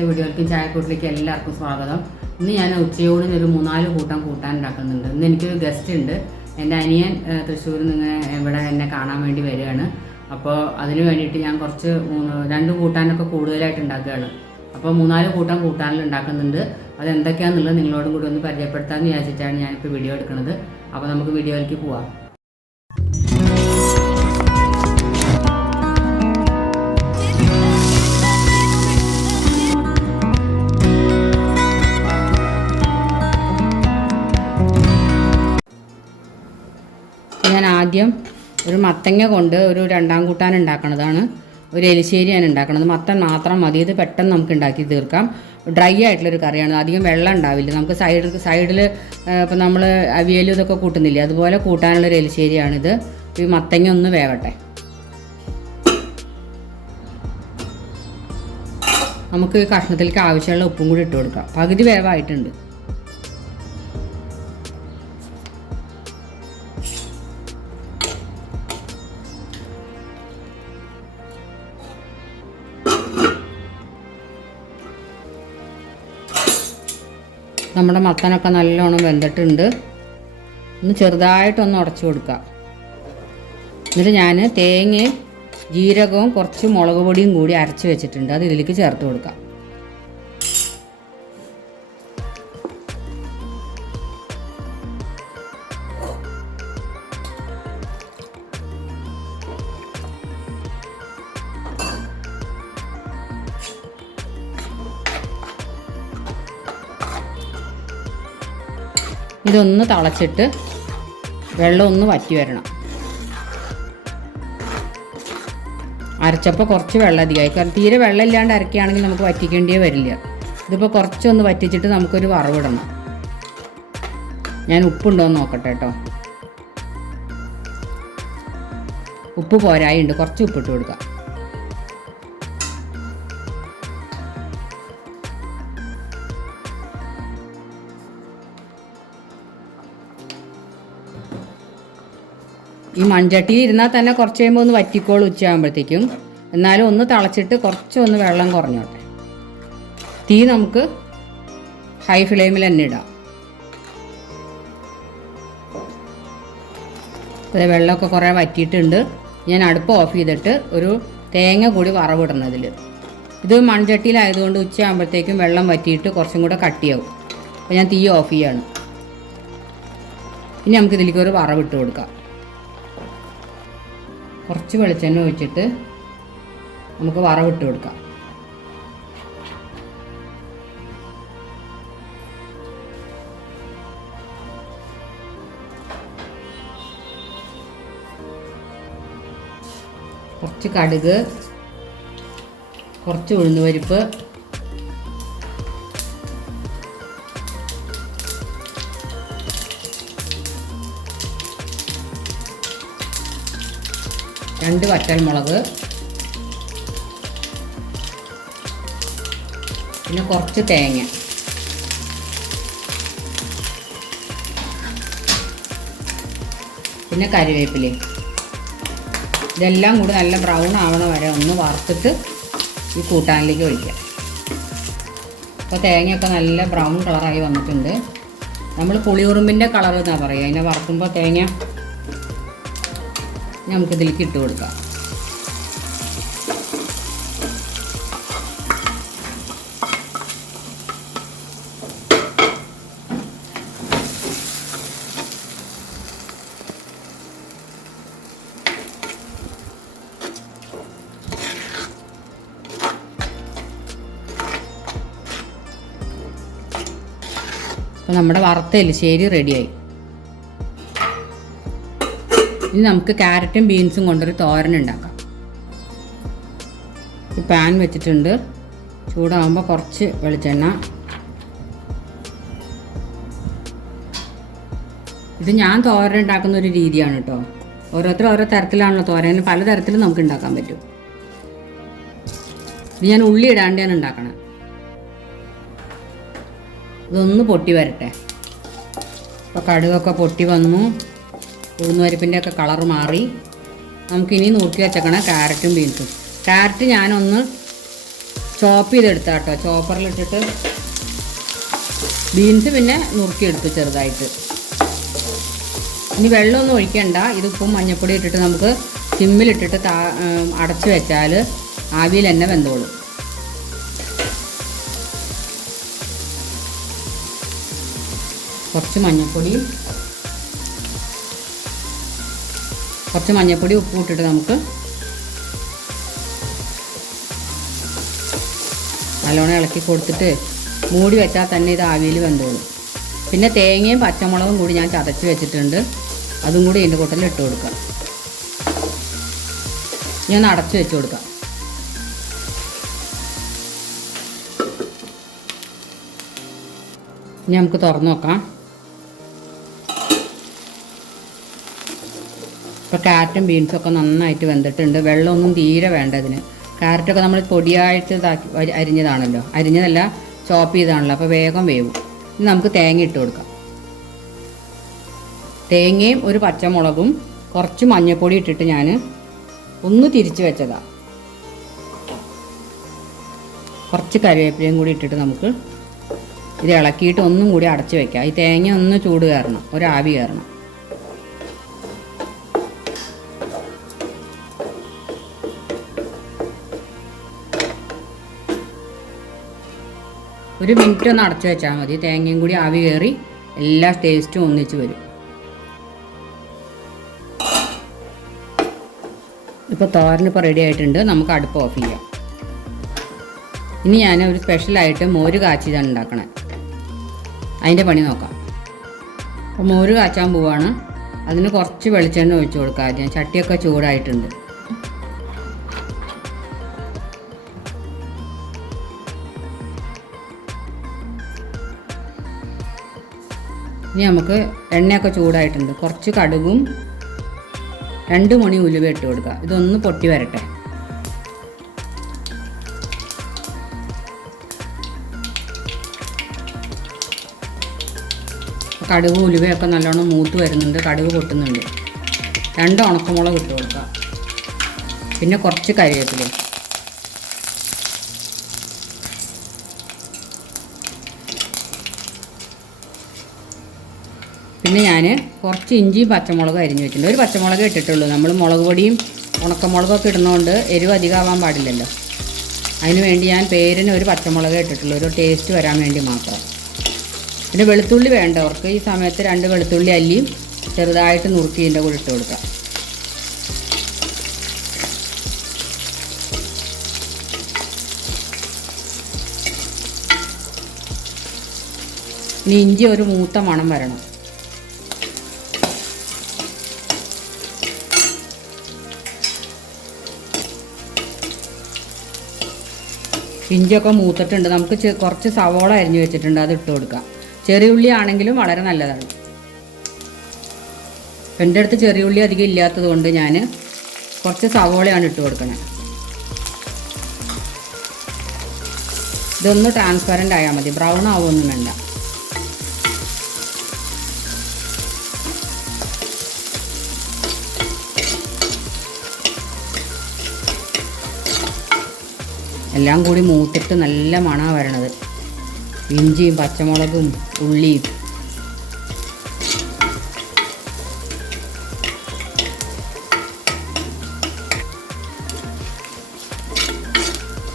ഇന്നത്തെ വീഡിയോയിലേക്കും ചായക്കൂട്ടിലേക്ക് എല്ലാവർക്കും സ്വാഗതം. ഇന്ന് ഞാൻ ഉച്ചയോടിന് ഒരു 3-4 കൂട്ടം കൂട്ടാൻ ഉണ്ടാക്കുന്നുണ്ട്. ഇന്ന് എനിക്കൊരു ഗസ്റ്റ് ഉണ്ട്. എൻ്റെ അനിയൻ തൃശ്ശൂരിൽ നിന്ന് ഇവിടെ എന്നെ കാണാൻ വേണ്ടി വരികയാണ്. അപ്പോൾ അതിന് വേണ്ടിയിട്ട് ഞാൻ കുറച്ച് 2 കൂട്ടാനൊക്കെ കൂടുതലായിട്ട് ഉണ്ടാക്കുകയാണ്. അപ്പോൾ 3-4 കൂട്ടം കൂട്ടാനിൽ ഉണ്ടാക്കുന്നുണ്ട്. അതെന്തൊക്കെയാണെന്നുള്ളത് നിങ്ങളോടും കൂടി ഒന്ന് പരിചയപ്പെടുത്താമെന്ന് വിചാരിച്ചിട്ടാണ് ഞാനിപ്പോൾ വീഡിയോ എടുക്കുന്നത്. അപ്പോൾ നമുക്ക് വീഡിയോയിലേക്ക് പോവാം. ഞാൻ ആദ്യം ഒരു മത്തങ്ങ കൊണ്ട് ഒരു 2-ാം കൂട്ടാൻ ഉണ്ടാക്കണതാണ്. ഒരു എലിശ്ശേരി ഞാൻ ഉണ്ടാക്കണത്. മത്തൻ മാത്രം മതി. ഇത് പെട്ടെന്ന് നമുക്ക് ഉണ്ടാക്കി തീർക്കാം. ഡ്രൈ ആയിട്ടുള്ളൊരു കറിയാണ്. അധികം വെള്ളം ഉണ്ടാവില്ല. നമുക്ക് സൈഡിൽ ഇപ്പം നമ്മൾ അവിയലും ഇതൊക്കെ കൂട്ടുന്നില്ലേ, അതുപോലെ കൂട്ടാനുള്ളൊരു എലിശ്ശേരിയാണിത്. ഈ മത്തങ്ങ ഒന്ന് വേവട്ടെ. നമുക്ക് ഈ കഷ്ണത്തിലേക്ക് ആവശ്യമുള്ള ഉപ്പും കൂടി ഇട്ട് കൊടുക്കാം. പകുതി വേവായിട്ടുണ്ട്. നമ്മുടെ മത്തനൊക്കെ നല്ലോണം വെന്തിട്ടുണ്ട്. ഒന്ന് ചെറുതായിട്ടൊന്ന് ഉടച്ചു കൊടുക്കുക. എന്നിട്ട് ഞാൻ തേങ്ങയും ജീരകവും കുറച്ച് മുളക് പൊടിയും കൂടി അരച്ച് വെച്ചിട്ടുണ്ട്. അത് ഇതിലേക്ക് ചേർത്ത് കൊടുക്കാം. ഇതൊന്ന് തിളച്ചിട്ട് വെള്ളം ഒന്ന് വറ്റി വരണം. അരച്ചപ്പോൾ കുറച്ച് വെള്ളം അധികമായി. കാരണം തീരെ വെള്ളം ഇല്ലാണ്ട് അരക്കുകയാണെങ്കിൽ നമുക്ക് വറ്റിക്കേണ്ടിയേ വരില്ല. ഇതിപ്പോൾ കുറച്ചൊന്ന് വറ്റിച്ചിട്ട് നമുക്കൊരു വറവിടണം. ഞാൻ ഉപ്പുണ്ടോ എന്ന് നോക്കട്ടെ കേട്ടോ. ഉപ്പ് പോരായുണ്ട്. കുറച്ച് ഉപ്പിട്ട് കൊടുക്കാം. ഈ മൺചട്ടിയിൽ ഇരുന്നാൽ തന്നെ കുറച്ച് കഴിയുമ്പോൾ ഒന്ന് വറ്റിക്കോളും ഉച്ചയാകുമ്പോഴത്തേക്കും. എന്നാലും ഒന്ന് തിളച്ചിട്ട് കുറച്ചൊന്ന് വെള്ളം കുറഞ്ഞോട്ടെ. തീ നമുക്ക് ഹൈ ഫ്ലെയിമിൽ തന്നെ ഇടാം. അത് വെള്ളമൊക്കെ കുറേ വറ്റിയിട്ടുണ്ട്. ഞാൻ അടുപ്പ് ഓഫ് ചെയ്തിട്ട് ഒരു തേങ്ങ കൂടി വറവിടണം. ഇത് മൺചട്ടിയിലായതുകൊണ്ട് ഉച്ചയാകുമ്പോഴത്തേക്കും വെള്ളം വറ്റിയിട്ട് കുറച്ചും കൂടെ കട്ടിയാവും. അപ്പോൾ ഞാൻ തീ ഓഫ് ചെയ്യാണ്. ഇനി നമുക്ക് ഇതിലേക്ക് ഒരു വറവിട്ട് കൊടുക്കാം. കുറച്ച് വെളിച്ചെണ്ണ ഒഴിച്ചിട്ട് നമുക്ക് വറവിട്ട് കൊടുക്കാം. കുറച്ച് കടുക്, കുറച്ച് ഉഴുന്നുപരിപ്പ്, രണ്ട് വറ്റൽമുളക്, പിന്നെ കുറച്ച് തേങ്ങ, പിന്നെ കറിവേപ്പില. ഇതെല്ലാം കൂടി നല്ല ബ്രൗൺ ആവണ വരെ ഒന്ന് വറുത്തിട്ട് ഈ കൂട്ടാനിലേക്ക് ഒഴിക്കാം. അപ്പോൾ തേങ്ങയൊക്കെ നല്ല ബ്രൗൺ കളറായി വന്നിട്ടുണ്ട്. നമ്മൾ പുളിയുറുമ്പിൻ്റെ കളർ എന്നാണ് പറയുക. അതിനെ വറുക്കുമ്പോൾ തേങ്ങ നമുക്കിതിലേക്ക് ഇട്ട് കൊടുക്കാം. അപ്പോൾ നമ്മുടെ വറുത്ത എലിശ്ശേരി റെഡിയായി. ഇനി നമുക്ക് ക്യാരറ്റും ബീൻസും കൊണ്ടൊരു തോരൻ ഉണ്ടാക്കാം. ഈ പാൻ വെച്ചിട്ടുണ്ട്. ചൂടാകുമ്പോൾ കുറച്ച് വെളിച്ചെണ്ണ. ഇത് ഞാൻ തോരൻ ഉണ്ടാക്കുന്ന ഒരു രീതിയാണ് കേട്ടോ. ഓരോരുത്തർ ഓരോ തരത്തിലാണല്ലോ തോരൻ. പല തരത്തിലും നമുക്ക് ഉണ്ടാക്കാൻ പറ്റും. ഇത് ഞാൻ ഉള്ളി ഇടാണ്ടാണ് ഉണ്ടാക്കണത്. ഇതൊന്ന് പൊട്ടി വരട്ടെ. അപ്പോൾ കടുകൊക്കെ പൊട്ടി വന്നു. ഉഴുന്നുപരിപ്പിൻ്റെ ഒക്കെ കളർ മാറി. നമുക്കിനി നുറുക്കി വെച്ചേക്കണം ക്യാരറ്റും ബീൻസും. ക്യാരറ്റ് ഞാനൊന്ന് ചോപ്പ് ചെയ്തെടുത്താൽ കേട്ടോ, ചോപ്പറിലിട്ടിട്ട്. ബീൻസ് പിന്നെ നുറുക്കിയെടുത്തു ചെറുതായിട്ട്. ഇനി വെള്ളമൊന്നും ഒഴിക്കണ്ട. ഇത് ഉപ്പും മഞ്ഞൾപ്പൊടി ഇട്ടിട്ട് നമുക്ക് സിമ്മിലിട്ടിട്ട് അടച്ചു വെച്ചാൽ ആവിയിൽ തന്നെ വെന്തോളും. കുറച്ച് മഞ്ഞൾപ്പൊടി ഉപ്പ് ഇട്ടിട്ട് നമുക്ക് നല്ലോണം ഇളക്കി കൊടുത്തിട്ട് മൂടി വെച്ചാൽ തന്നെ ഇത് ആവിയിൽ വെന്തോളും. പിന്നെ തേങ്ങയും പച്ചമുളകും കൂടി ഞാൻ ചതച്ച് വെച്ചിട്ടുണ്ട്, അതും കൂടി ഇതിൻ്റെ കൂട്ടത്തിൽ ഇട്ട് കൊടുക്കാം. ഇനി ഒന്ന് അടച്ച് വെച്ച് കൊടുക്കാം. ഇനി നമുക്ക് തുറന്ന് നോക്കാം. ഇപ്പോൾ ക്യാരറ്റും ബീൻസും ഒക്കെ നന്നായിട്ട് വെന്തിട്ടുണ്ട്. വെള്ളമൊന്നും തീരെ വേണ്ട ഇതിന്. ക്യാരറ്റൊക്കെ നമ്മൾ പൊടിയായിട്ട് അരിഞ്ഞതാണല്ലോ, അരിഞ്ഞതല്ല ചോപ്പ് ചെയ്താണല്ലോ, അപ്പോൾ വേഗം വേവും. ഇനി നമുക്ക് തേങ്ങ ഇട്ട് കൊടുക്കാം. തേങ്ങയും ഒരു പച്ചമുളകും കുറച്ച് മഞ്ഞൾപ്പൊടി ഇട്ടിട്ട് ഞാൻ ഒന്ന് തിരിച്ച് വെച്ചതാണ്. കുറച്ച് കറിവേപ്പിലയും കൂടി ഇട്ടിട്ട് നമുക്ക് ഇത് ഇളക്കിയിട്ട് ഒന്നും കൂടി അടച്ച് വെക്കാം. ഈ തേങ്ങ ഒന്ന് ചൂട് കയറണം, ഒരാവി കയറണം. ഒരു മിനിറ്റ് ഒന്ന് അടച്ചു വെച്ചാൽ മതി. തേങ്ങയും കൂടി ആവി കയറി എല്ലാ ടേസ്റ്റും ഒന്നിച്ച് വരും. ഇപ്പോൾ തോരനിപ്പോൾ റെഡി ആയിട്ടുണ്ട്. നമുക്ക് അടുപ്പ് ഓഫ് ചെയ്യാം. ഇനി ഞാൻ ഒരു സ്പെഷ്യലായിട്ട് മോര് കാച്ചിയതാണ് ഉണ്ടാക്കണേ. അതിൻ്റെ പണി നോക്കാം. അപ്പോൾ മോര് കാച്ചാൻ പോവാണ്. അതിന് കുറച്ച് വെളിച്ചെണ്ണ ഒഴിച്ച് കൊടുക്കാം. ആദ്യം ചട്ടിയൊക്കെ ചൂടായിട്ടുണ്ട്. ഇനി നമുക്ക് എണ്ണയൊക്കെ ചൂടായിട്ടുണ്ട്. കുറച്ച് കടുകും 2 മണി ഉലുവ ഇട്ട് കൊടുക്കുക. ഇതൊന്ന് പൊട്ടി വരട്ടെ. കടുക് ഉലുവയൊക്കെ നല്ലോണം മൂത്ത് വരുന്നുണ്ട്, കടുക് പൊട്ടുന്നുണ്ട്. 2 ഉണക്കമുളക് ഇട്ട് കൊടുക്കുക. പിന്നെ കുറച്ച് കറിവേപ്പില. പിന്നെ ഞാൻ കുറച്ച് ഇഞ്ചിയും പച്ചമുളകും അരിഞ്ഞ് വെച്ചിട്ടുണ്ട്. ഒരു പച്ചമുളക് ഇട്ടിട്ടുള്ളൂ. നമ്മൾ മുളക് പൊടിയും ഉണക്കമുളകൊക്കെ ഇടുന്നതുകൊണ്ട് എരിവ് അധികമാവാൻ പാടില്ലല്ലോ. അതിന് വേണ്ടി ഞാൻ പേരിന് ഒരു പച്ചമുളക് ഇട്ടിട്ടുള്ളൂ, ഒരു ടേസ്റ്റ് വരാൻ വേണ്ടി മാത്രം. പിന്നെ വെളുത്തുള്ളി വേണ്ടവർക്ക് ഈ സമയത്ത് 2 വെളുത്തുള്ളി അല്ലിയും ചെറുതായിട്ട് നുറുക്കി ഇതിൻ്റെ കൂടെ ഇട്ട് കൊടുക്കാം. ഇനി ഇഞ്ചി ഒരു മൂത്ത മണം വരണം. ഇഞ്ചിയൊക്കെ മൂത്തിട്ടുണ്ട്. നമുക്ക് കുറച്ച് സവോള അരിഞ്ഞ് വെച്ചിട്ടുണ്ട്, അത് ഇട്ട് കൊടുക്കാം. ചെറിയ ഉള്ളി ആണെങ്കിലും വളരെ നല്ലതാണ്. എൻ്റെ അടുത്ത് ചെറിയ ഉള്ളി അധികം ഇല്ലാത്തത് കൊണ്ട് ഞാൻ കുറച്ച് സവോളയാണ് ഇട്ട് കൊടുക്കുന്നത്. ഇതൊന്ന് ട്രാൻസ്പെറൻ്റ് ആയാൽ മതി, ബ്രൗൺ ആവുമൊന്നും വേണ്ട. എല്ലാം കൂടി മൂത്തിട്ട് നല്ല മണമാണ് വരണത്. ഇഞ്ചിയും പച്ചമുളകും ഉള്ളിയും.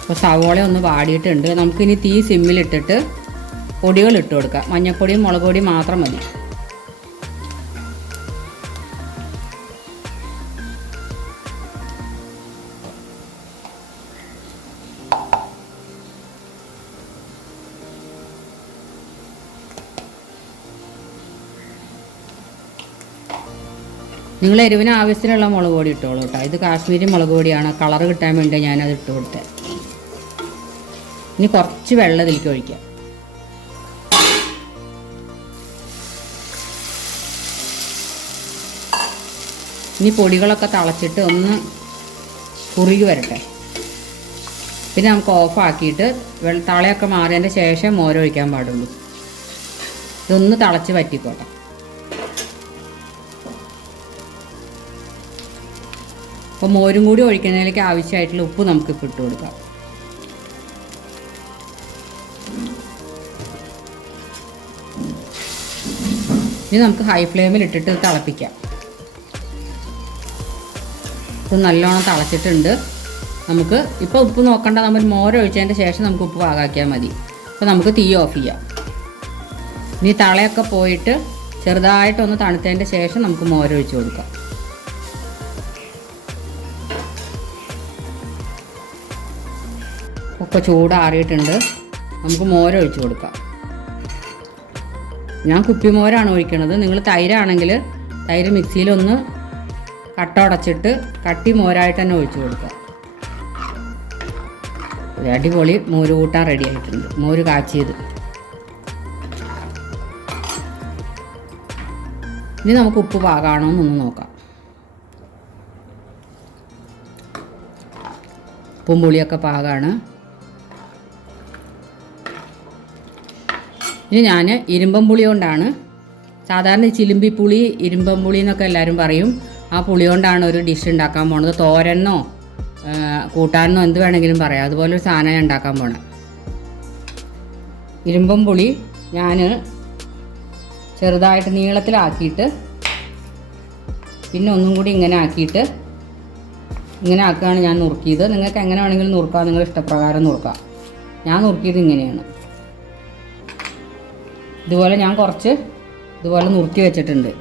അപ്പോൾ സവോള ഒന്ന് വാടിയിട്ടുണ്ട്. നമുക്കിനി തീ സിമ്മിലിട്ടിട്ട് പൊടികൾ ഇട്ട് കൊടുക്കാം. മഞ്ഞൾപ്പൊടിയും മുളക് പൊടിയും മാത്രം മതി. നിങ്ങൾ എരിവിന് ആവശ്യത്തിനുള്ള മുളക് പൊടി ഇട്ടോളൂ കേട്ടോ. ഇത് കാശ്മീരി മുളക് പൊടിയാണ്, കളർ കിട്ടാൻ വേണ്ടി ഞാനത് ഇട്ട് കൊടുത്തത്. ഇനി കുറച്ച് വെള്ളം ഇതിലേക്ക് ഒഴിക്കാം. ഇനി പൊടികളൊക്കെ തിളച്ചിട്ട് ഒന്ന് കുറുകി വരട്ടെ. പിന്നെ നമുക്ക് ഓഫാക്കിയിട്ട് തളയൊക്കെ മാറിയതിൻ്റെ ശേഷം മോരൊഴിക്കാൻ പാടുള്ളൂ. ഇതൊന്ന് തിളച്ച് വറ്റിക്കോട്ടെ. അപ്പോൾ മോരും കൂടി ഒഴിക്കുന്നതിലേക്ക് ആവശ്യമായിട്ടുള്ള ഉപ്പ് നമുക്ക് ഇട്ട് കൊടുക്കാം. ഇനി നമുക്ക് ഹൈ ഫ്ലെയിമിൽ ഇട്ടിട്ട് തിളപ്പിക്കാം. ഇത് നല്ലോണം തിളച്ചിട്ടുണ്ട്. നമുക്ക് ഇപ്പോൾ ഉപ്പ് നോക്കണ്ട, നമ്മൾ മോര് ഒഴിച്ചതിൻ്റെ ശേഷം നമുക്ക് ഉപ്പ് പാകാക്കിയാൽ മതി. അപ്പോൾ നമുക്ക് തീ ഓഫ് ചെയ്യാം. ഇനി തളയൊക്കെ പോയിട്ട് ചെറുതായിട്ടൊന്ന് തണുത്തതിൻ്റെ ശേഷം നമുക്ക് മോര് ഒഴിച്ച് കൊടുക്കാം. ഒക്കെ ചൂടാറിയിട്ടുണ്ട്. നമുക്ക് മോര് ഒഴിച്ച് കൊടുക്കാം. ഞാൻ കുപ്പിമോരാണ് ഒഴിക്കണത്. നിങ്ങൾ തൈരാണെങ്കിൽ തൈര് മിക്സിയിലൊന്ന് കട്ട ഉടച്ചിട്ട് കട്ടി മോരായിട്ട് തന്നെ ഒഴിച്ച് കൊടുക്കുക. അടിപൊളി മോര് കൂട്ടാൻ റെഡി ആയിട്ടുണ്ട്. മോര് കാച്ചിയത്. ഇനി നമുക്ക് ഉപ്പ് പാകാണോ എന്നൊന്ന് നോക്കാം. ഉപ്പും പുളിയൊക്കെ പാകാണ്. ഇനി ഞാൻ ഇരുമ്പം പുളി കൊണ്ടാണ്, സാധാരണ ചിലുമ്പിപ്പുളി ഇരുമ്പം പുളി എന്നൊക്കെ എല്ലാവരും പറയും, ആ പുളി കൊണ്ടാണ് ഒരു ഡിഷ് ഉണ്ടാക്കാൻ പോണത്. തോരനോ കൂട്ടാനോ എന്ത് വേണമെങ്കിലും പറയാം. അതുപോലെ ഒരു സാധനം ഞാൻ ഉണ്ടാക്കാൻ പോണേ. ഇരുമ്പം പുളി ഞാൻ ചെറുതായിട്ട് നീളത്തിലാക്കിയിട്ട് പിന്നെ ഒന്നും കൂടി ഇങ്ങനെ ആക്കിയിട്ട് ഇങ്ങനെ ആക്കുകയാണ് ഞാൻ നുറുക്കിയത്. നിങ്ങൾക്ക് എങ്ങനെ വേണമെങ്കിലും നുറുക്കാം, നിങ്ങൾ ഇഷ്ടപ്രകാരം നുറുക്കാം. ഞാൻ നുറുക്കിയത് ഇങ്ങനെയാണ്. ഇതുപോലെ ഞാൻ കുറച്ച് ഇതുപോലെ നുറുക്കി വെച്ചിട്ടുണ്ട്.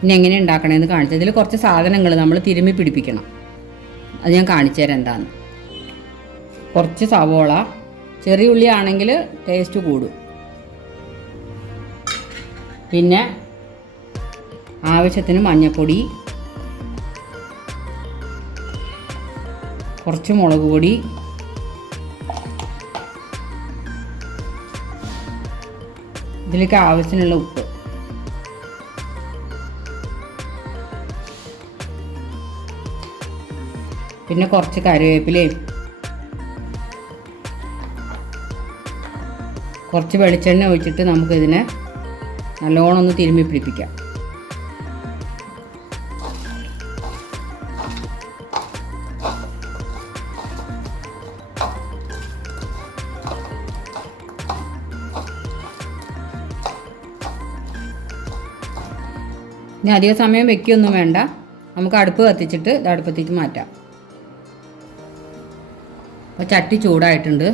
ഇനി എങ്ങനെ ഉണ്ടാക്കണമെന്ന് കാണിച്ചത്. ഇതിൽ കുറച്ച് സാധനങ്ങൾ നമ്മൾ തിരുമ്മി പിടിപ്പിക്കണം. അത് ഞാൻ കാണിച്ചു തരാം എന്താന്ന്. കുറച്ച് സവോള, ചെറിയ ഉള്ളി ആണെങ്കിൽ ടേസ്റ്റ് കൂടും. പിന്നെ ആവശ്യത്തിന് മഞ്ഞൾപ്പൊടി, കുറച്ച് മുളക് പൊടി, ഇതിലേക്ക് ആവശ്യത്തിനുള്ള ഉപ്പ്, പിന്നെ കുറച്ച് കറിവേപ്പിലയും കുറച്ച് വെളിച്ചെണ്ണ ഒഴിച്ചിട്ട് നമുക്കിതിനെ നല്ലോണം ഒന്ന് തിരുമ്മി പിടിപ്പിക്കാം. ഇനി അധിക സമയം വെക്കുകയൊന്നും വേണ്ട. നമുക്ക് അടുപ്പ് കത്തിച്ചിട്ട് ഇത് അടുപ്പത്തേക്ക് മാറ്റാം. അപ്പോൾ ചട്ടി ചൂടായിട്ടുണ്ട്.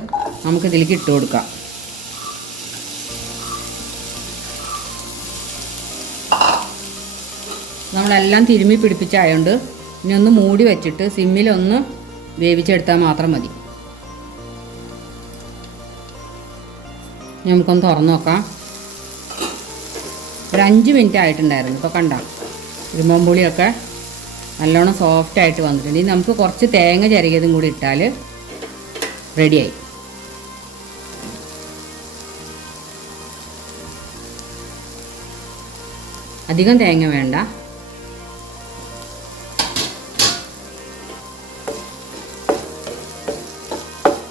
നമുക്കിതിലേക്ക് ഇട്ട് കൊടുക്കാം. നമ്മളെല്ലാം തിരുമ്മി പിടിപ്പിച്ചായതുകൊണ്ട് ഇനി ഒന്ന് മൂടി വെച്ചിട്ട് സിമ്മിലൊന്ന് വേവിച്ചെടുത്താൽ മാത്രം മതി. നമുക്കൊന്ന് തുറന്ന് നോക്കാം. ഒരു 5 മിനിറ്റ് ആയിട്ടുണ്ടായിരുന്നു. ഇപ്പോൾ കണ്ട ഇരുമ്പം പുളിയൊക്കെ നല്ലോണം സോഫ്റ്റായിട്ട് വന്നിട്ടുണ്ട്. ഇനി നമുക്ക് കുറച്ച് തേങ്ങ ചിരകിയതും കൂടി ഇട്ടാൽ റെഡിയായി. അധികം തേങ്ങ വേണ്ട.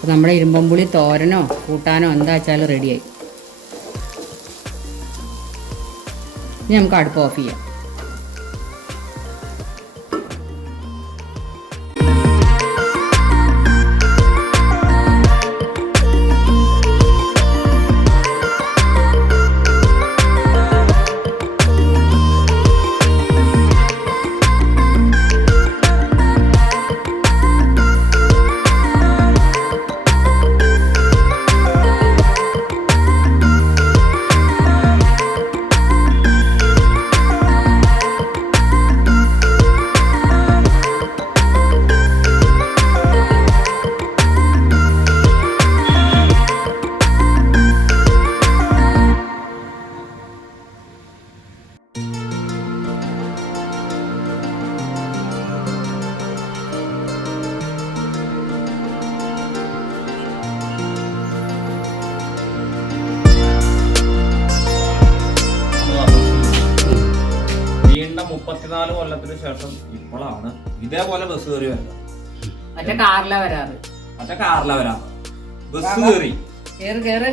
നമ്മുടെ ഇരുമ്പം പുളി തോരനോ കൂട്ടാനോ എന്താ വെച്ചാലും റെഡിയായി. ഇനി നമുക്ക് അടുപ്പ് ഓഫ് ചെയ്യാം. നീണ്ട 34 കൊല്ലത്തിന് ശേഷം ഇപ്പോഴാണ് ഇതേപോലെ ബസ് കയറി വരുന്നത്. മറ്റേ കാറിലാ വരാറ്. ബസ് കയറി കേറ്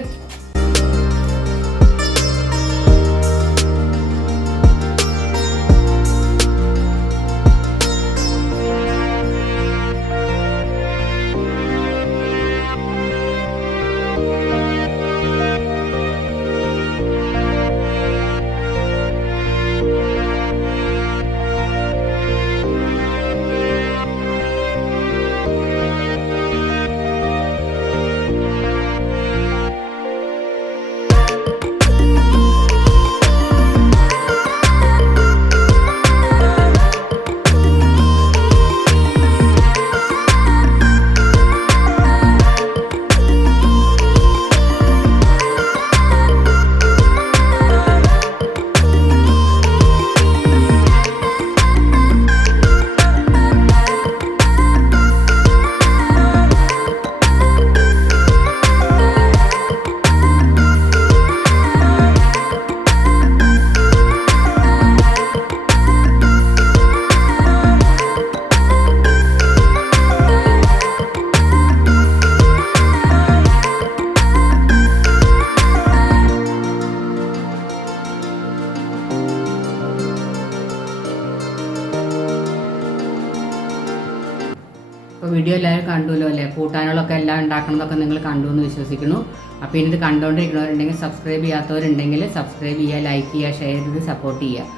വീഡിയോ എല്ലാവരും കണ്ടുല്ലോ അല്ലേ, കൂട്ടാനുകളൊക്കെ എല്ലാം ഉണ്ടാക്കണതൊക്കെ നിങ്ങൾ കണ്ടു എന്ന് വിശ്വസിക്കുന്നു. അപ്പോൾ ഇനി ഇത് കണ്ടുകൊണ്ടിരിക്കുന്നവരുണ്ടെങ്കിൽ, സബ്സ്ക്രൈബ് ചെയ്യാത്തവരുണ്ടെങ്കിൽ സബ്സ്ക്രൈബ് ചെയ്യുക, ലൈക്ക് ചെയ്യുക, ഷെയർ ചെയ്ത് സപ്പോർട്ട് ചെയ്യുക.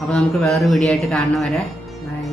അപ്പോൾ നമുക്ക് വേറൊരു വീഡിയോ ആയിട്ട് കാണുന്നവരെ ബൈ.